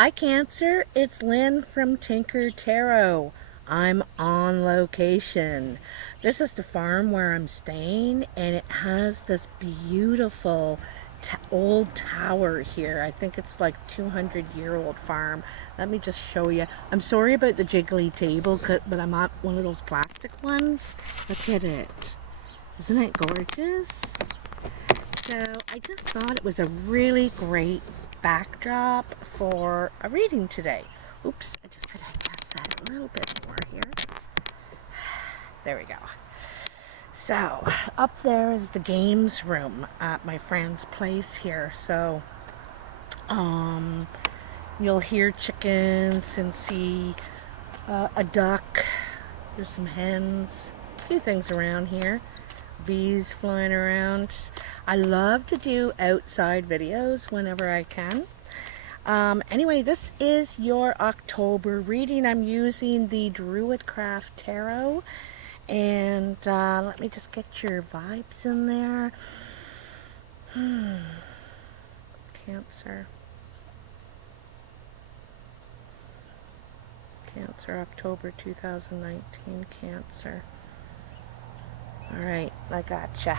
Hi Cancer, it's Lynn from Tinker Tarot. I'm on location. This is the farm where I'm staying, and it has this beautiful old tower here. I think it's like 200-year-old farm. Let me just show you. I'm sorry about the jiggly table, but I'm on one of those plastic ones. Look at it. Isn't it gorgeous? So I just thought it was a really great backdrop for a reading today. Oops, I just gotta adjust that a little bit more here. There we go. So up there is the games room at my friend's place here. So you'll hear chickens and see a duck. There's some hens, a few things around here. Bees flying around. I love to do outside videos whenever I can. Anyway, this is your October reading. I'm using the Druid Craft Tarot. And let me just get your vibes in there. Cancer. Cancer, October 2019, Cancer. Alright, I gotcha.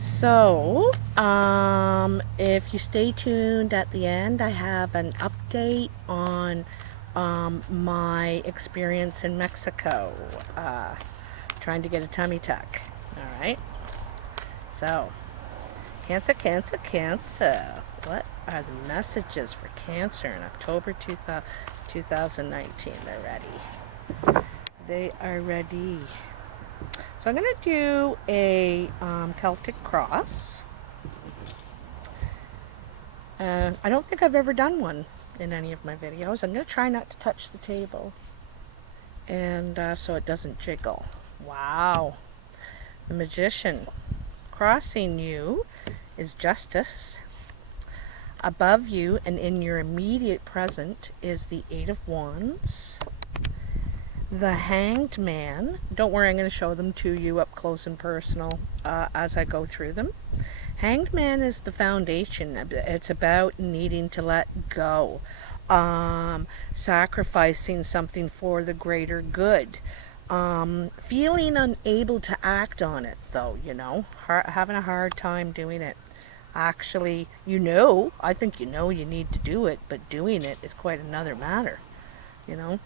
So, if you stay tuned at the end, I have an update on my experience in Mexico, trying to get a tummy tuck. Alright, so Cancer, Cancer, Cancer. What are the messages for Cancer in October 2019? They're ready. They are ready. So I'm going to do a Celtic cross. I don't think I've ever done one in any of my videos. I'm going to try not to touch the table, and so it doesn't jiggle. Wow. The Magician. Crossing you is Justice. Above you and in your immediate present is the Eight of Wands. The Hanged Man. Don't worry, I'm going to show them to you up close and personal as I go through them. Hanged Man is the foundation. It's about needing to let go. Sacrificing something for the greater good. Feeling unable to act on it, though, you know. Having a hard time doing it. Actually, I think you need to do it, but doing it is quite another matter, you know.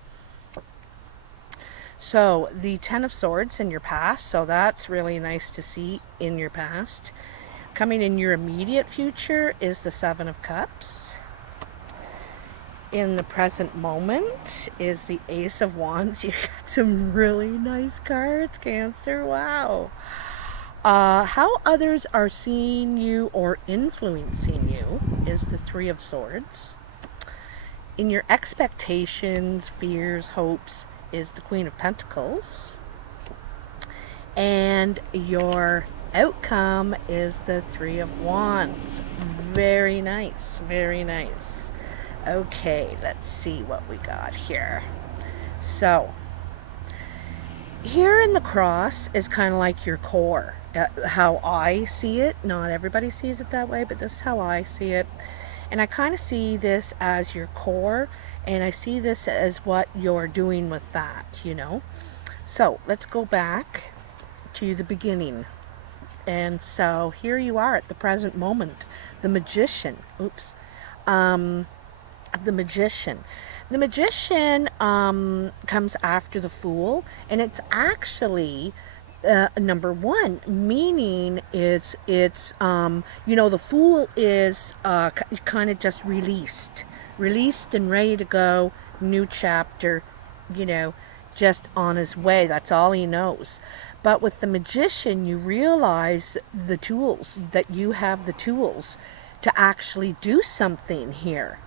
So, the Ten of Swords in your past, so that's really nice to see in your past. Coming in your immediate future is the Seven of Cups. In the present moment is the Ace of Wands. You got some really nice cards, Cancer. Wow. How others are seeing you or influencing you is the Three of Swords. In your expectations, fears, hopes, is the Queen of Pentacles, and your outcome is the Three of Wands. Very nice, very nice. Okay, let's see what we got here. So here in the cross is kind of like your core, how I see it. Not everybody sees it that way, but this is how I see it. And I kind of see this as your core, and I see this as what you're doing with that, you know. So let's go back to the beginning. And so here you are at the present moment. The Magician. Oops. The Magician. The Magician comes after the Fool, and it's actually number one, meaning it's the Fool is kind of just released and ready to go, new chapter, just on his way. That's all he knows. But with the Magician, you realize the tools, that you have the tools to actually do something here,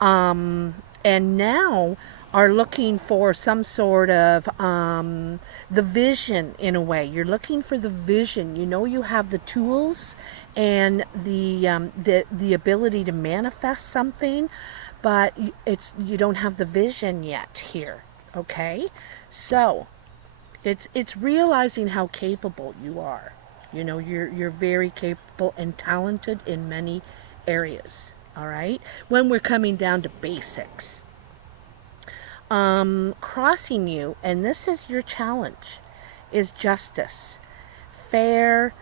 and now are looking for some sort of the vision. In a way, you're looking for the vision. You have the tools and the ability to manifest something, but you don't have the vision yet here. Okay, so it's realizing how capable you are. You're very capable and talented in many areas, all right? When we're coming down to basics. Crossing you, and this is your challenge, is justice. Fair,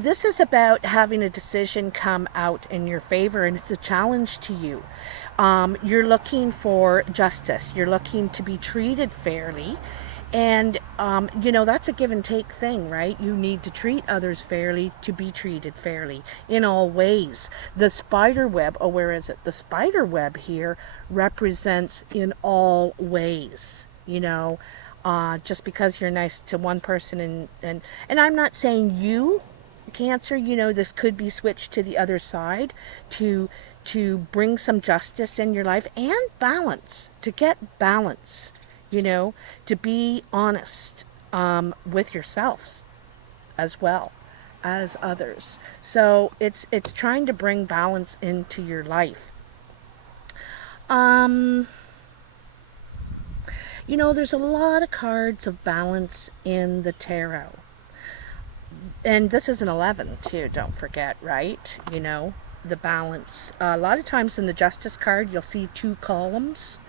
this is about having a decision come out in your favor, and it's a challenge to you. You're looking for justice. You're looking to be treated fairly. And, that's a give and take thing, right? You need to treat others fairly to be treated fairly in all ways. The spider web, where is it? The spider web here represents in all ways, just because you're nice to one person and I'm not saying you, Cancer, this could be switched to the other side to bring some justice in your life and balance, to get balance. To be honest with yourselves as well as others. So it's trying to bring balance into your life. There's a lot of cards of balance in the tarot. And this is an 11 too, don't forget, right? The balance. A lot of times in the Justice card, you'll see 2 columns,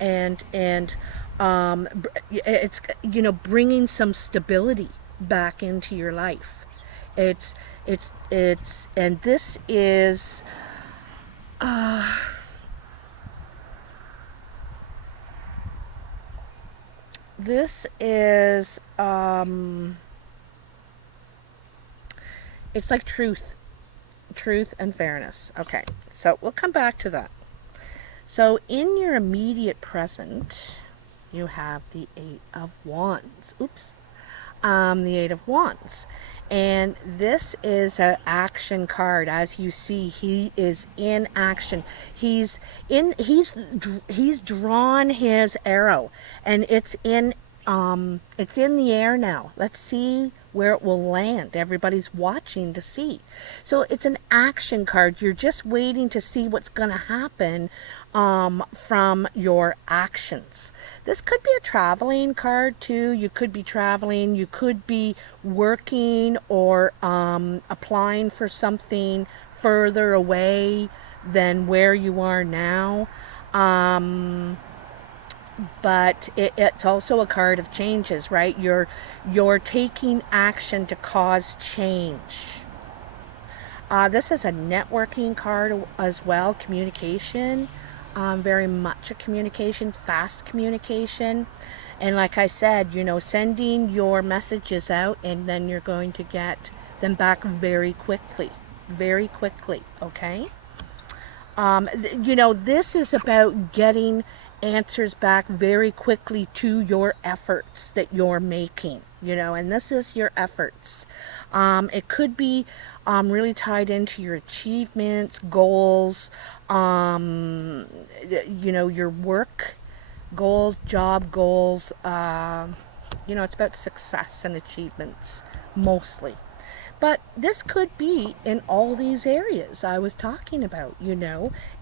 and it's bringing some stability back into your life. It's and this is it's like truth and fairness. Okay, so we'll come back to that. So in your immediate present, you have the 8 of Wands. The 8 of Wands. And this is an action card. As you see, he is in action. He's drawn his arrow, and it's in the air now. Let's see where it will land. Everybody's watching to see. So it's an action card. You're just waiting to see what's going to happen from your actions. This could be a traveling card too. You could be traveling, you could be working or applying for something further away than where you are now. But it's also a card of changes, right? You're taking action to cause change. This is a networking card as well, communication. Very much a communication, fast communication. And like I said, sending your messages out, and then you're going to get them back very quickly, okay? This is about getting answers back very quickly to your efforts that you're making, and this is your efforts. It could be really tied into your achievements, goals, your work goals, job goals. It's about success and achievements mostly. But this could be in all these areas I was talking about,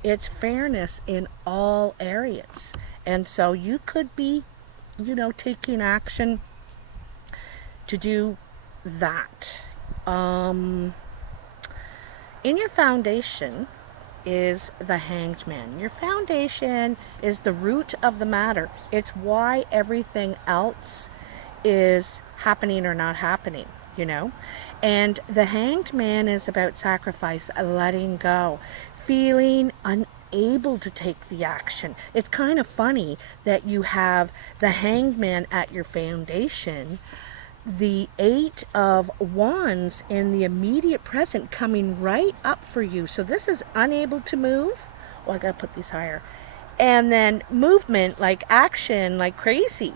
It's fairness in all areas. And so you could be, taking action to do that. In your foundation is the Hanged Man. Your foundation is the root of the matter. It's why everything else is happening or not happening, And the Hanged Man is about sacrifice, letting go, feeling unable to take the action. It's kind of funny that you have the Hanged Man at your foundation, the 8 of Wands in the immediate present coming right up for you. So this is unable to move. I gotta put these higher. And then movement, like action, like crazy,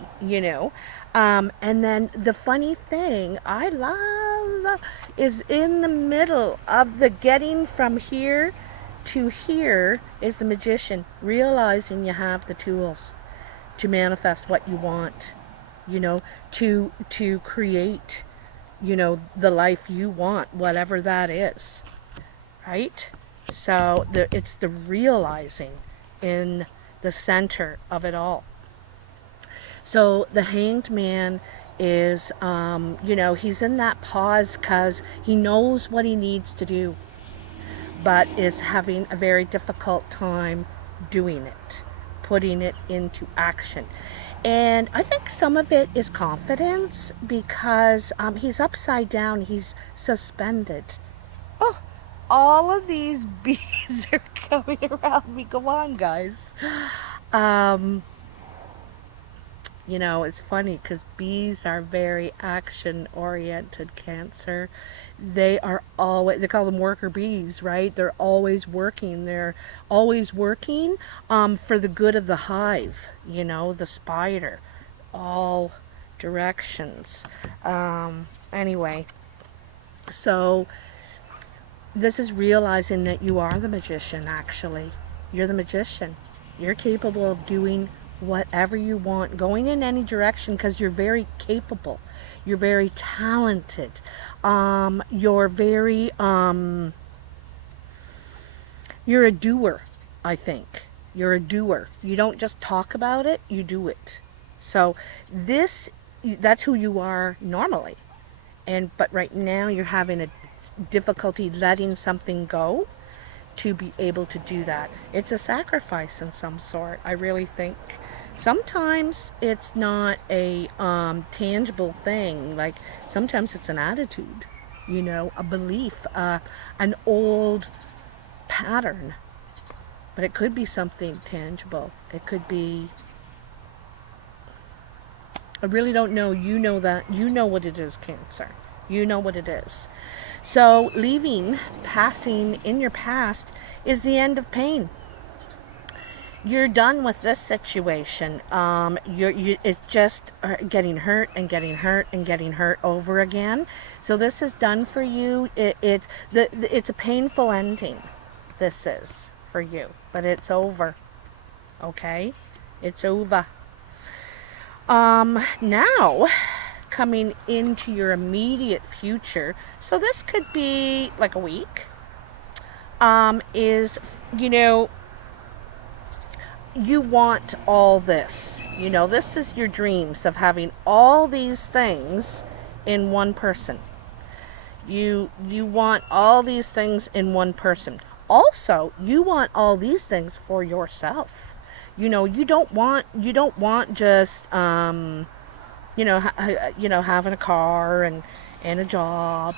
And then the funny thing I love is in the middle of the getting from here to here is the Magician, realizing you have the tools to manifest what you want. To create, the life you want, whatever that is, right? So it's the realizing in the center of it all. So the Hanged Man is, you know, he's in that pause because he knows what he needs to do, but is having a very difficult time doing it, putting it into action. And I think some of it is confidence because he's upside down, he's suspended. Oh, all of these bees are coming around me. Go on, guys. You know, it's funny because bees are very action-oriented, Cancer. They are always, they call them worker bees, right? They're always working. They're always working for the good of the hive, you know, the spider, all directions. Anyway, so this is realizing that you are the magician, actually. You're the magician. You're capable of doing whatever you want, going in any direction because you're very capable. You're very talented. You're very, you're a doer, I think. You're a doer. You don't just talk about it, you do it. So that's who you are normally. But right now you're having a difficulty letting something go to be able to do that. It's a sacrifice in some sort, I really think. Sometimes it's not a tangible thing. Like sometimes it's an attitude, you know, a belief, an old pattern. But it could be something tangible. It could be, I really don't know. You know that. You know what it is, Cancer. You know what it is. So leaving, passing in your past is the end of pain. You're done with this situation. It's just getting hurt and getting hurt and getting hurt over again. So this is done for you. It's a painful ending. This is for you, but it's over. Okay, it's over. Now, coming into your immediate future. So this could be like a week. Is, you know, you want all this. You know, this is your dreams of having all these things in one person. You want all these things in one person. Also, you want all these things for yourself. You know, you don't want just having a car and a job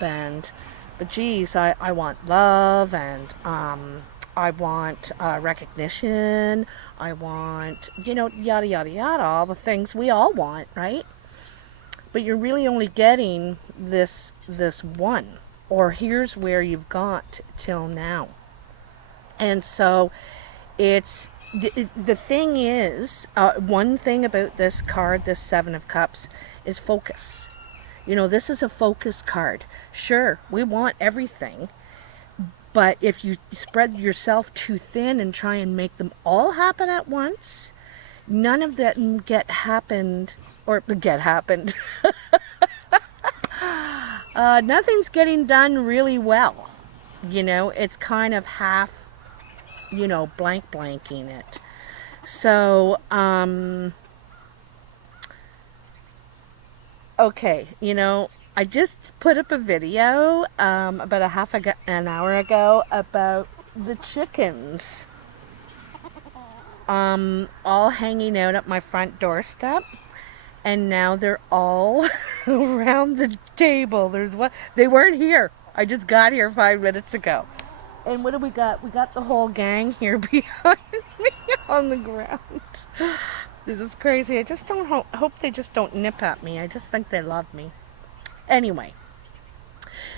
but geez, I want love and I want recognition. I want, yada, yada, yada, all the things we all want, right? But you're really only getting this one. Or here's where you've got till now. And so it's, the thing is, one thing about this card, this Seven of Cups, is focus. You know, this is a focus card. Sure, we want everything. But if you spread yourself too thin and try and make them all happen at once, none of them get happened. Nothing's getting done really well. You know, it's kind of half, blanking it. So, okay, I just put up a video about an hour ago about the chickens all hanging out at my front doorstep, and now they're all around the table. They weren't here. I just got here 5 minutes ago. And what do we got? We got the whole gang here behind me on the ground. This is crazy. I just don't hope they just don't nip at me. I just think they love me. Anyway,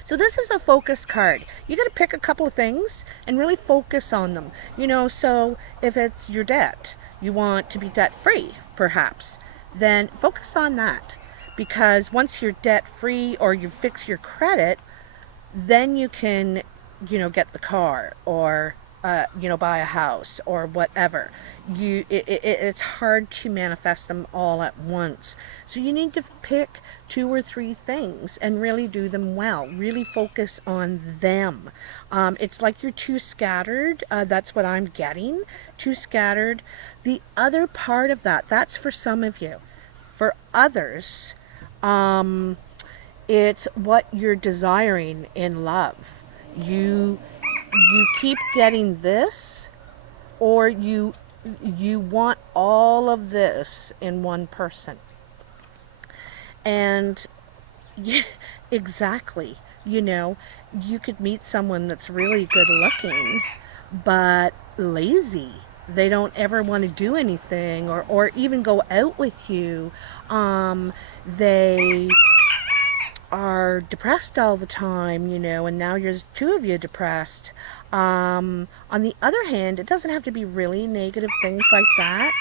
so this is a focus card. You got to pick a couple of things and really focus on them. So if it's your debt, you want to be debt free, perhaps, then focus on that. Because once you're debt free or you fix your credit, then you can, get the car or, buy a house or whatever. It's hard to manifest them all at once. So you need to pick 2 or 3 things and really do them well. Really focus on them. It's like you're too scattered. That's what I'm getting. Too scattered. The other part of that's for some of you. For others, It's what you're desiring in love. You keep getting this, or you want all of this in one person. And yeah, exactly. You know, you could meet someone that's really good looking, but lazy. They don't ever want to do anything, or even go out with you. They are depressed all the time, you know, and now you're two of you depressed. On the other hand, it doesn't have to be really negative things like that.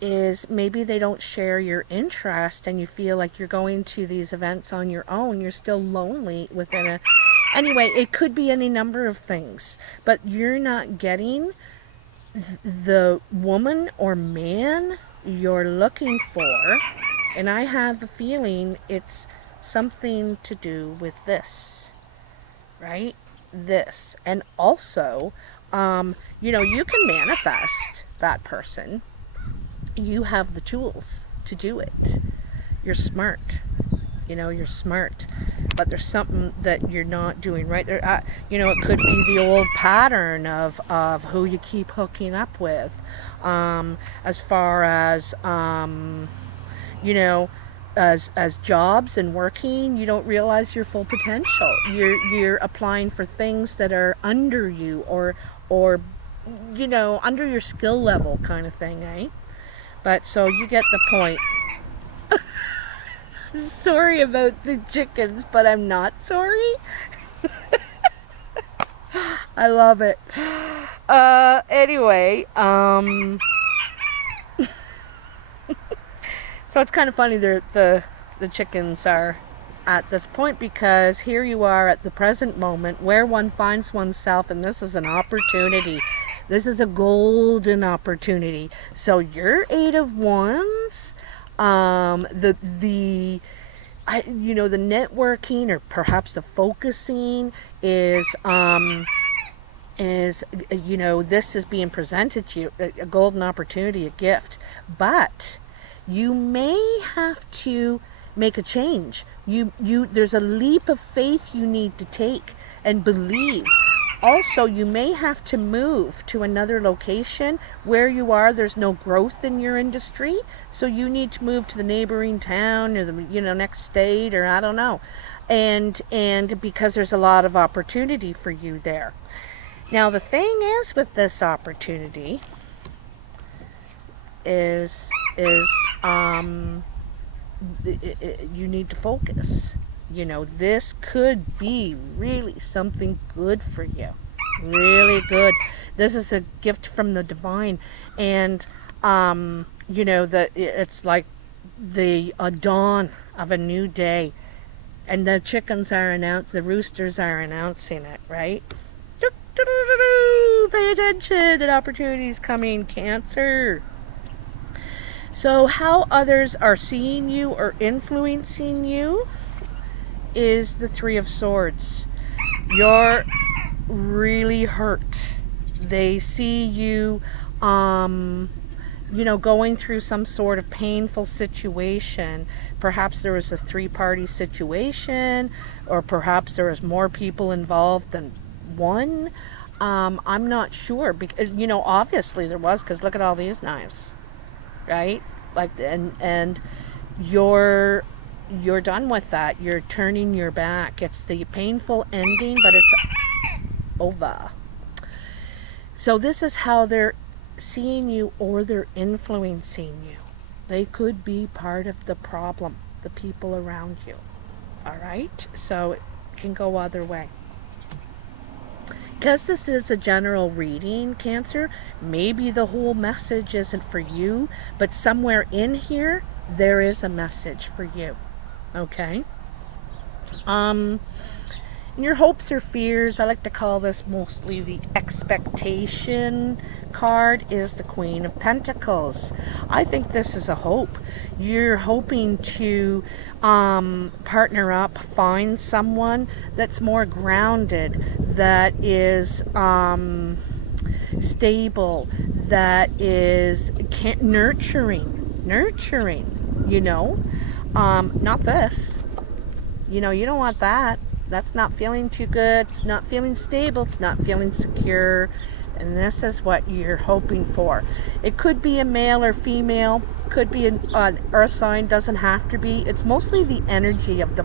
Is maybe they don't share your interest and you feel like you're going to these events on your own. You're still lonely within a... Anyway, it could be any number of things, but you're not getting the woman or man you're looking for. And I have the feeling it's something to do with this, right? This. And also, you know, you can manifest that person. You have the tools to do it. You're smart. You know, you're smart. But there's something that you're not doing right. There, you know, it could be the old pattern of who you keep hooking up with. As far as, you know, as jobs and working, you don't realize your full potential. You're applying for things that are under you, or you know, under your skill level kind of thing, eh? But so you get the point. Sorry about the chickens, but I'm not sorry. I love it. Anyway, so it's kind of funny the chickens are at this point, because here you are at the present moment where one finds oneself, and this is an opportunity. This is a golden opportunity. So your Eight of Wands, you know, the networking, or perhaps the focusing is, you know, this is being presented to you, a golden opportunity, a gift. But you may have to make a change. There's a leap of faith you need to take and believe. Also, you may have to move to another location. Where you are, there's no growth in your industry, so you need to move to the neighboring town, or the, you know, next state, or I don't know. And because there's a lot of opportunity for you there. Now, the thing is with this opportunity is you need to focus. You know, this could be really something good for you. Really good. This is a gift from the divine. And, you know, it's like the dawn of a new day. And the chickens are the roosters are announcing it, right? Pay attention, an opportunity is coming, Cancer. So how others are seeing you or influencing you is the Three of Swords. You're really hurt. They see you, you know, going through some sort of painful situation. Perhaps there was a three-party situation, or perhaps there was more people involved than one. I'm not sure. Because, you know, obviously there was, because look at all these knives, right? Like, and you're done with that. You're turning your back. It's the painful ending, but it's over. So this is how they're seeing you, or they're influencing you. They could be part of the problem, the people around you. All right? So it can go either way. Because this is a general reading, Cancer, maybe the whole message isn't for you, but somewhere in here, there is a message for you. Okay? Your hopes or fears, I like to call this mostly the expectation card, is the Queen of Pentacles. I think this is a hope. You're hoping to partner up, find someone that's more grounded, that is stable, that is nurturing, you know. Not this. You know, you don't want that. That's not feeling too good. It's not feeling stable. It's not feeling secure. And this is what you're hoping for. It could be a male or female. Could be an earth sign. Doesn't have to be. It's mostly the energy of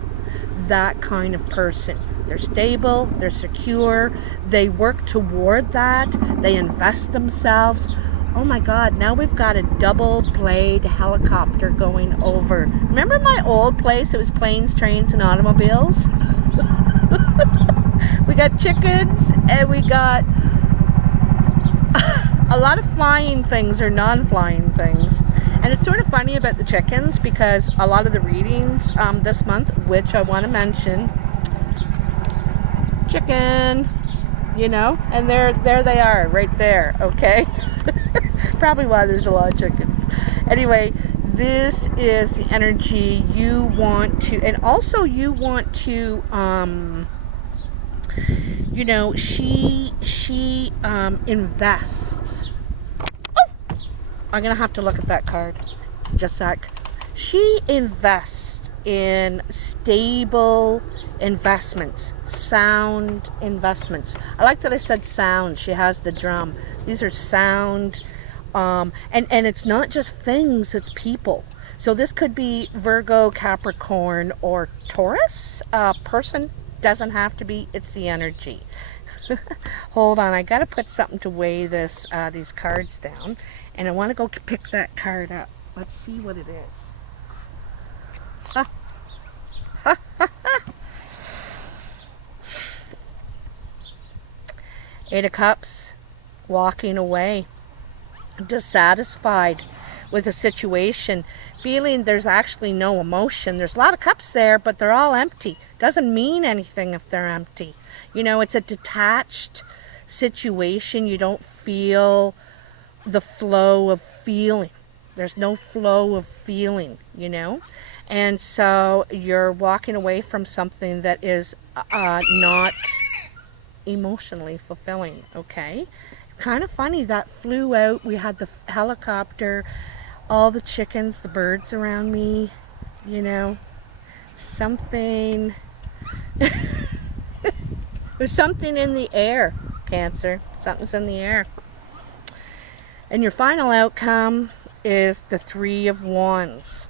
that kind of person. They're stable. They're secure. They work toward that. They invest themselves. Oh my God, now we've got a double blade helicopter going over. Remember my old place? It was planes, trains, and automobiles. We got chickens and we got a lot of flying things or non-flying things. And it's sort of funny about the chickens because a lot of the readings this month, which I want to mention, chicken, you know, and there they are right there, okay? Probably why there's a lot of chickens. Anyway, this is the energy you want to, and also you want to, you know, she invests. Oh! I'm gonna have to look at that card. Just a sec. She invests in stable investments, sound investments. I like that I said sound. She has the drum. These are sound. And it's not just things, it's people. So this could be Virgo, Capricorn, or Taurus. Person doesn't have to be, it's the energy. Hold on, I gotta put something to weigh these cards down. And I wanna go pick that card up. Let's see what it is. Eight of Cups, walking away. Dissatisfied with a situation, feeling there's actually no emotion. There's a lot of cups there, but they're all empty. Doesn't mean anything if they're empty. You know, it's a detached situation. You don't feel the flow of feeling. There's no flow of feeling, you know. And so you're walking away from something that is not emotionally fulfilling, okay? Kind of funny that flew out. We had the helicopter, all the chickens, the birds around me, you know, something. There's something in the air, Cancer. Something's in the air. And your final outcome is the Three of Wands.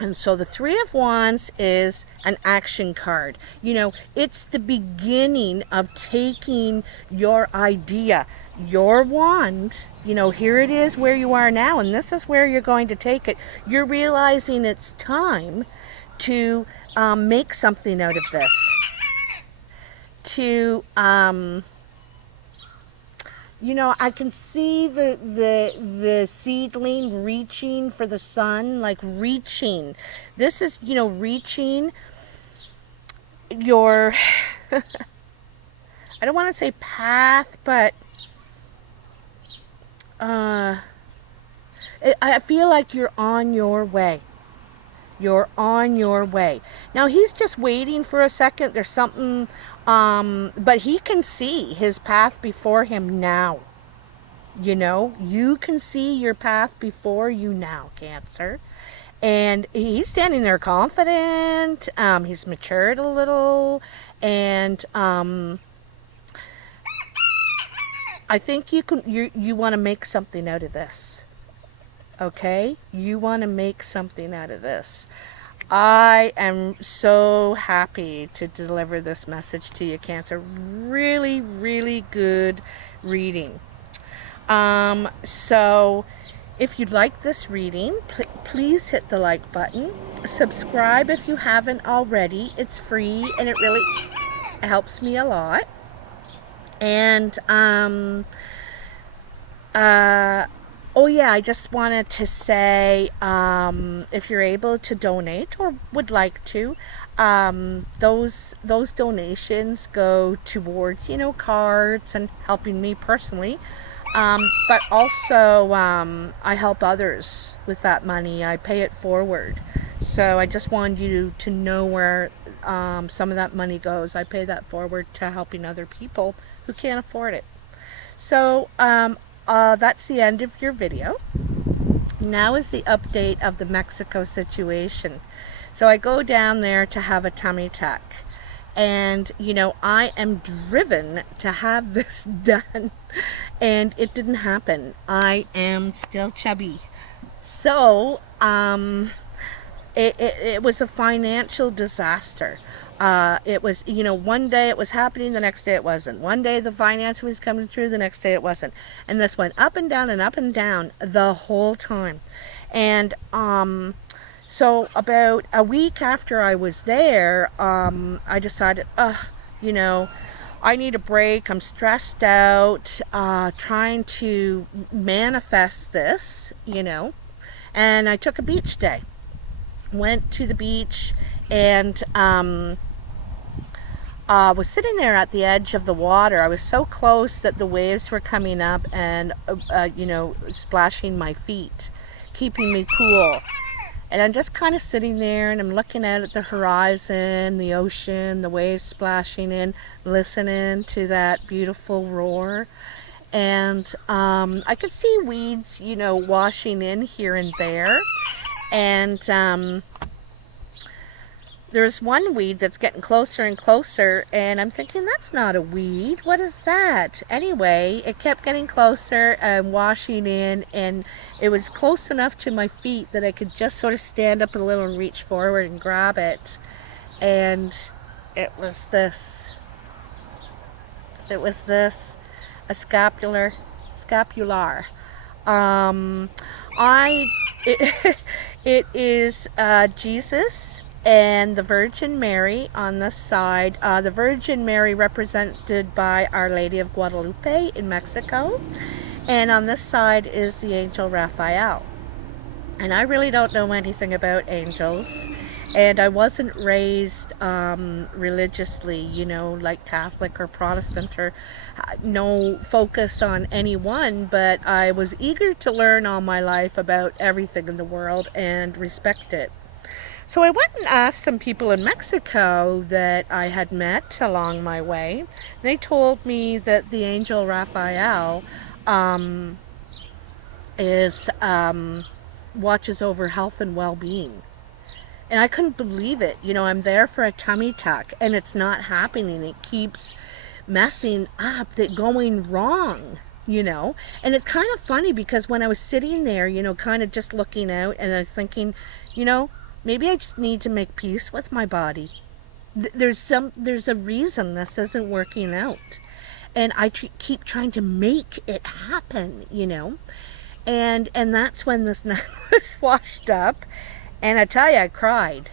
And so the Three of Wands is an action card. You know, it's the beginning of taking your idea, your wand, you know, here it is where you are now, and this is where you're going to take it. You're realizing it's time to make something out of this. To, you know, I can see the seedling reaching for the sun, like reaching. This is, you know, reaching your, I don't want to say path, but I feel like you're on your way. You're on your way. Now he's just waiting for a second. There's something, but he can see his path before him now. You know, you can see your path before you now, Cancer. And he's standing there confident. He's matured a little. And I think you want to make something out of this. Okay? You want to make something out of this. I am so happy to deliver this message to you, Cancer. Really, really good reading. So if you'd like this reading, please hit the like button. Subscribe if you haven't already. It's free and it really helps me a lot. And oh yeah, I just wanted to say, if you're able to donate or would like to, those donations go towards, you know, cards and helping me personally. But also, I help others with that money. I pay it forward. So I just wanted you to know where some of that money goes. I pay that forward to helping other people who can't afford it. So that's the end of your video. Now is the update of the Mexico situation. So I go down there to have a tummy tuck. And, you know, I am driven to have this done. And it didn't happen. I am still chubby. So, it was a financial disaster. It was, you know, one day it was happening, the next day it wasn't. One day the finance was coming through, the next day it wasn't. And this went up and down and up and down the whole time. And so about a week after I was there, I decided, you know, I need a break. I'm stressed out, trying to manifest this, you know. And I took a beach day. Went to the beach and was sitting there at the edge of the water. I was so close that the waves were coming up and, you know, splashing my feet, keeping me cool. And I'm just kind of sitting there and I'm looking out at the horizon, the ocean, the waves splashing in, listening to that beautiful roar. And I could see weeds, you know, washing in here and there. And there's one weed that's getting closer and closer, and I'm thinking, that's not a weed. What is that? Anyway, it kept getting closer and washing in, and it was close enough to my feet that I could just sort of stand up a little and reach forward and grab it. And it was this. It was this, a scapular. It is Jesus and the Virgin Mary on this side. The Virgin Mary represented by Our Lady of Guadalupe in Mexico. And on this side is the angel Raphael. And I really don't know anything about angels. And I wasn't raised religiously, you know, like Catholic or Protestant, or no focus on any one, but I was eager to learn all my life about everything in the world and respect it. So I went and asked some people in Mexico that I had met along my way. They told me that the angel Raphael watches over health and well-being. And I couldn't believe it. You know, I'm there for a tummy tuck and it's not happening. It keeps messing up, that going wrong, you know. And it's kind of funny because when I was sitting there, you know, kind of just looking out, and I was thinking, you know, maybe I just need to make peace with my body. There's a reason this isn't working out. And I keep trying to make it happen, you know. And that's when this night was washed up. And I tell you, I cried.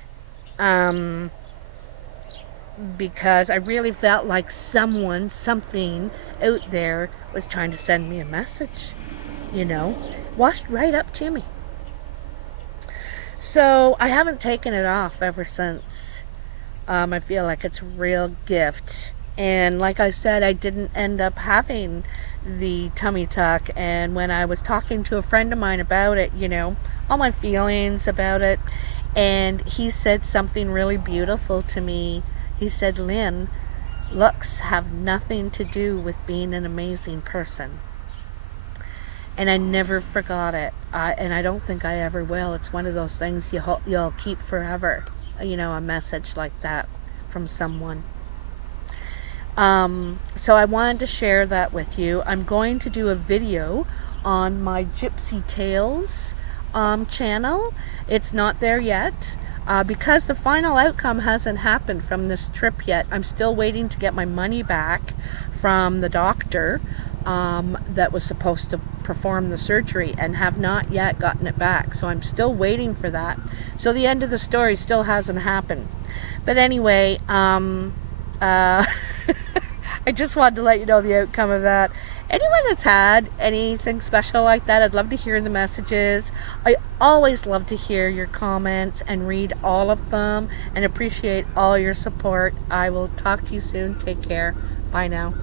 Because I really felt like something out there was trying to send me a message, you know, washed right up to me. So I haven't taken it off ever since. I feel like it's a real gift. And like I said, I didn't end up having the tummy tuck. And when I was talking to a friend of mine about it, you know, all my feelings about it, and he said something really beautiful to me. He said, Lynn, looks have nothing to do with being an amazing person. And I never forgot it. And I don't think I ever will. It's one of those things you'll keep forever. You know, a message like that from someone. So I wanted to share that with you. I'm going to do a video on my Gypsy Tales channel. It's not there yet. Because the final outcome hasn't happened from this trip yet. I'm still waiting to get my money back from the doctor that was supposed to perform the surgery, and have not yet gotten it back. So I'm still waiting for that. So the end of the story still hasn't happened. But anyway, I just wanted to let you know the outcome of that. Anyone that's had anything special like that, I'd love to hear the messages. I always love to hear your comments and read all of them, and appreciate all your support. I will talk to you soon. Take care. Bye now.